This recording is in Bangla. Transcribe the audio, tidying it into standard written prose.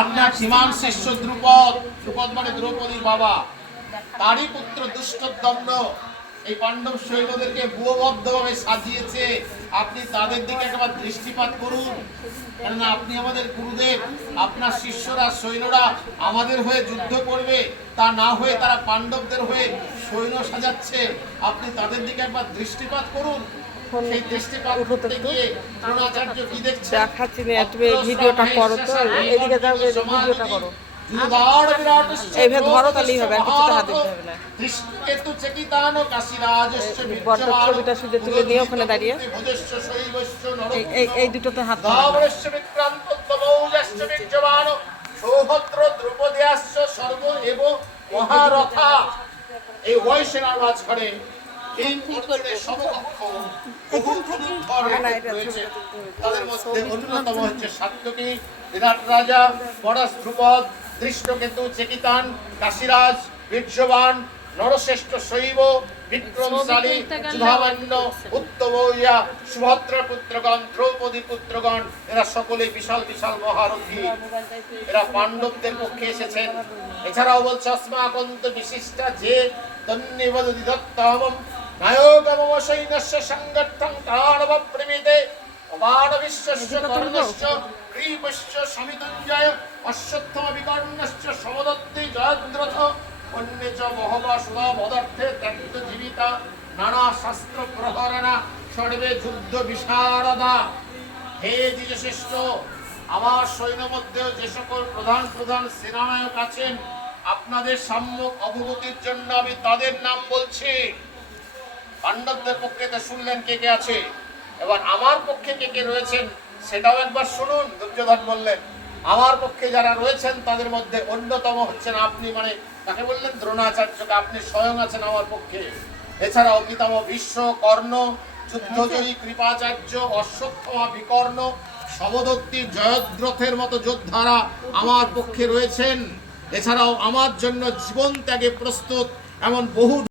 আপনার সীমান শিষ্য দ্রুপদ, দ্রুপদ মানে দ্রৌপদীর বাবা, তারই পুত্র দুষ্টদম্ন এই পাণ্ডব সৈন্যদেরকে ব্যুহবদ্ধভাবে সাজিয়েছে। আপনি তাদের দিকে একবার দৃষ্টিপাত করুন, কেননা আপনি আমাদের গুরুদেব। আপনার শিষ্যরা সৈন্যরা আমাদের হয়ে যুদ্ধ করবে, তা না হয়ে তারা পাণ্ডবদের হয়ে সৈন্য সাজাচ্ছে। আপনি তাদের দিকে একবার দৃষ্টিপাত করুন। সেই দৃষ্টিপাত করতে গিয়ে দ্রোণাচার্য কি দেখছেন? দেখাচ্ছি না, তুমি ভিডিওটা করো তো, এদিকে যাও, ভিডিওটা করো। এইভাবে ধরো তাহলেই হবে, আর কিছুতে হাত দিতে হবে না। বড়টার ছবিটা শুধু তুলে নিয়ে ওখানে দাঁড়িয়ে এই দুটোতে হাত এই ওয়াইসেনার মাঝখানে তাদের মধ্যে অন্যতম হচ্ছে সাত্যকী, বিরাট রাজা, বরস ধ্রুপদ, দৃষ্টকেতু, চেকিতান, কাশীরাজ, বীর্যবান, নরশ্রেষ্ঠ শৈব, বিক্রমশালী, সুধামান্য, উত্তমৌয়া, সুভদ্রা পুত্রগণ, দ্রৌপদী পুত্রগণ, এরা সকলে বিশাল বিশাল মহারথী। এরা পাণ্ডবদের পক্ষে এসেছেন। এছাড়াও বলছে অস্মাকন্ত বিশিষ্টা যে তন্নিবদি দত্তমম নায়োগমম সৈন্যস্য সংগঠন কারণব প্রমিতে অবাণ বিশ্বস্য কর্ণস্য কৃপস্য সমিতুঞ্জয় অশ্বত্থম বিকর্ণস্য সমদত্তি জয়দ্রথ অন্যে চ বহবা সুধা পদার্থে ত্যক্ত জীবিতা নানা শাস্ত্র প্রহরণা সর্বে যুদ্ধ বিশারদা। হে দ্বিজশ্রেষ্ঠ, আমার সৈন্য মধ্যেও যে সকল প্রধান প্রধান সেনানায়ক আছেন, আপনাদের সম্মুখ অবগতির জন্য আমি তাদের নাম বলছি। পাণ্ডবদের পক্ষে তো শুনলেন কে কে আছে, এবার আমার পক্ষে কে কে রয়েছেন সেটাও একবার শুনুন। দুর্যোধন বললেন আমার পক্ষে যারা রয়েছেন তাদের মধ্যে অন্যতম হচ্ছেন আপনি, মানে তাকে বললেন দ্রোণাচার্যকে, আপনি স্বয়ং আছেন আমার পক্ষে। এছাড়াও পিতামহ ভীষ্ম, কর্ণ, যুদ্ধজয়ী কৃপাচার্য, অশ্বত্থমা বিকর্ণ, সমদত্তি, জয়দ্রথের মতো যোদ্ধারা আমার পক্ষে রয়েছেন। এছাড়াও আমার জন্য জীবন ত্যাগে প্রস্তুত এমন বহু